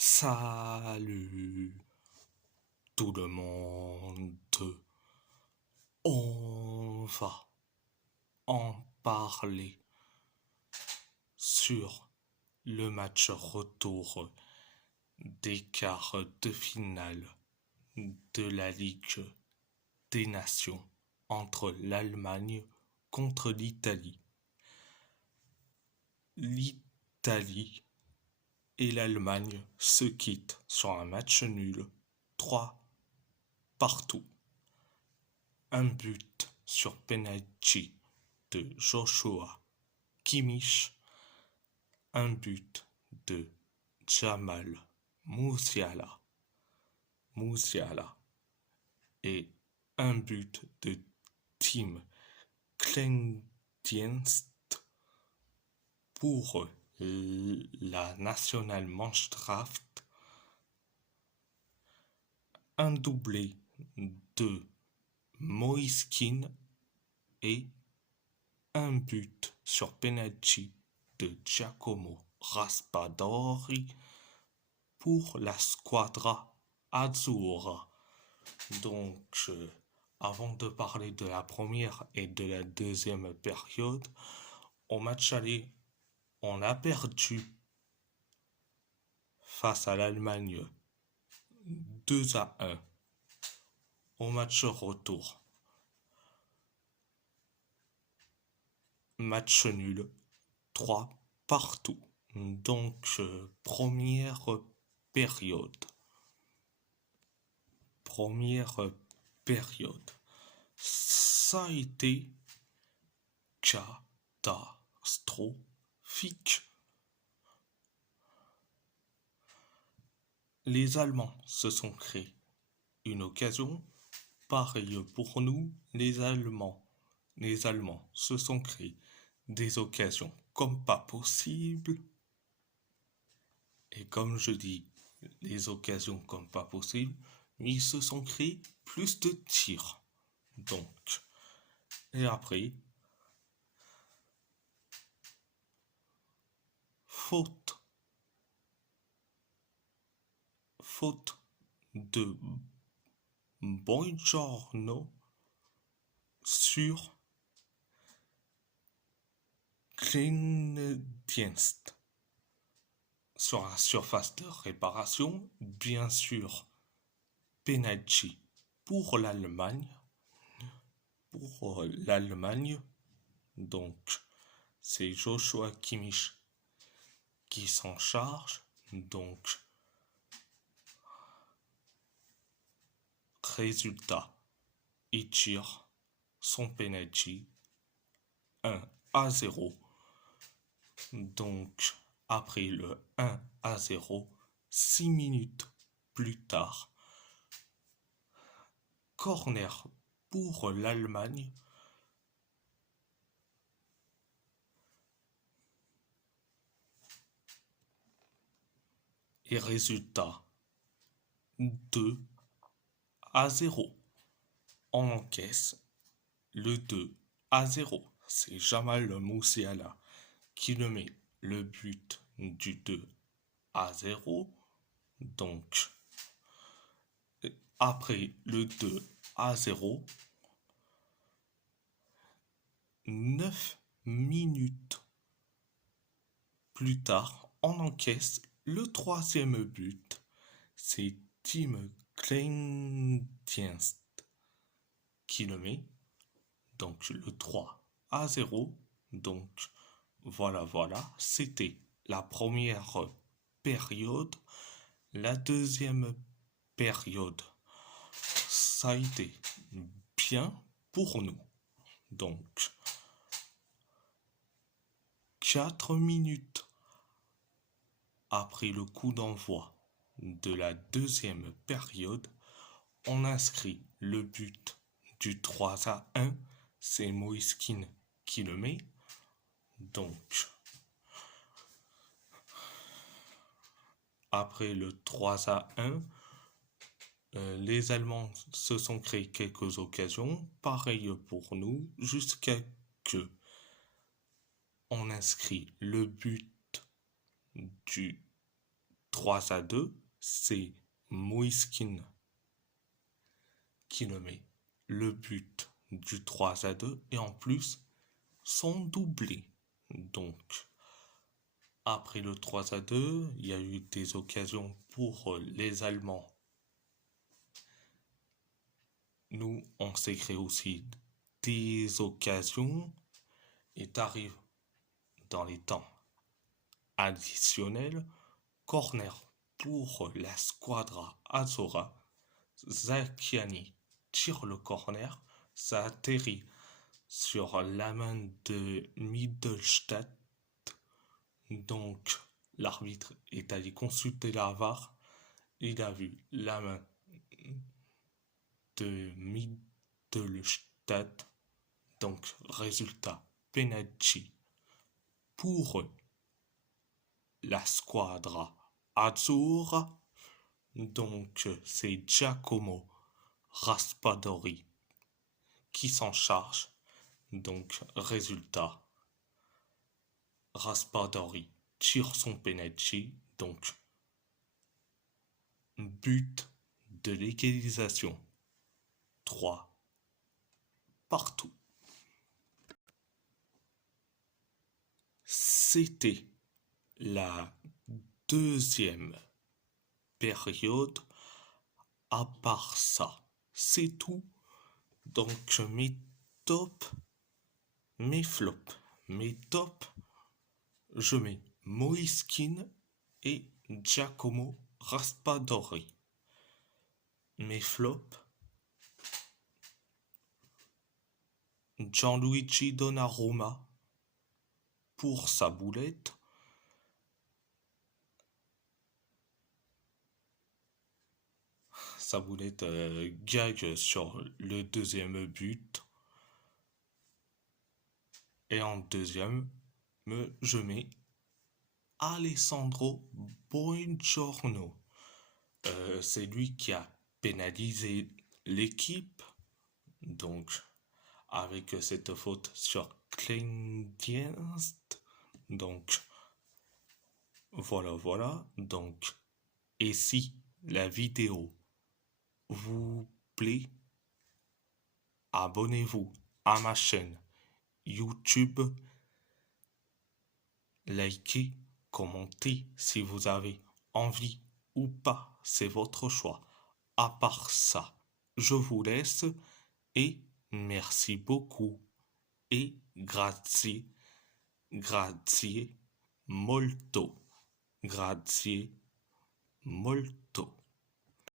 Salut tout le monde. On va en parler sur le match retour des quarts de finale de la Ligue des Nations entre l'Allemagne contre l'Italie. L'Italie et l'Allemagne se quittent sur un match nul, 3 partout. Un but sur penalty de Joshua Kimmich, un but de Jamal Musiala et un but de Tim Kleindienst pour la Nationalmannschaft, un doublé de Moise Kean et un but sur penalty de Giacomo Raspadori pour la Squadra Azzurra. Donc, avant de parler de la première et de la deuxième période, au match aller, on a perdu face à l'Allemagne 2-1. Au match retour, match nul, 3 partout. Donc, première période. Ça a été catastrophique. Les Allemands se sont créés une occasion. Pareil pour nous, les Allemands se sont créés des occasions comme pas possible. Et comme je dis, les occasions comme pas possible, ils se sont créés plus de tirs. Donc, et après, faute de Buongiorno sur Kleindienst. Sur la surface de réparation, bien sûr, penalty pour l'Allemagne. Donc c'est Joshua Kimmich qui s'en charge. Donc, résultat, il tire son penalty 1-0. Donc, après le 1-0, 6 minutes plus tard, corner pour l'Allemagne. Et résultat, 2-0. On encaisse le 2-0. C'est Jamal Musiala qui le met le but du 2-0. Donc, après le 2-0, 9 minutes plus tard, on encaisse le troisième but. C'est Tim Kleindienst qui le met. Donc le 3-0. Donc voilà. C'était la première période. La deuxième période, ça a été bien pour nous. Donc 4 minutes après le coup d'envoi de la deuxième période, on inscrit le but du 3-1. C'est Moise Kean qui le met. Donc, après le 3-1, les Allemands se sont créés quelques occasions, pareil pour nous, jusqu'à que on inscrit le but du 3-2, c'est Moïskine qui le met. Le but du 3-2 et en plus son doublé. Donc, après le 3-2, il y a eu des occasions pour les Allemands. Nous, on s'est créé aussi des occasions et t'arrives dans les temps additionnels. Corner pour la Squadra Azora. Zakiani tire le corner, ça atterrit sur la main de Middelstadt. Donc l'arbitre est allé consulter la VAR. Il a vu la main de Middelstadt. Donc résultat penalty pour la Squadra Azzurra. Donc c'est Giacomo Raspadori qui s'en charge. Donc résultat, Raspadori tire son penalty. Donc but de l'égalisation. 3 partout. C'était la deuxième période. À part ça, c'est tout. Donc mes tops, mes flops, mes tops, je mets Moïskine et Giacomo Raspadori. Mes flops, Gianluigi Donnarumma pour sa boulette. Sa boulette gag sur le deuxième but. Et en deuxième, je mets Alessandro Buongiorno. C'est lui qui a pénalisé l'équipe. Donc, avec cette faute sur Kleindienst. Donc, voilà. Donc, et si la vidéo vous plaît, abonnez-vous à ma chaîne YouTube, likez, commentez si vous avez envie ou pas, c'est votre choix. À part ça, je vous laisse et merci beaucoup et grazie molto, grazie molto.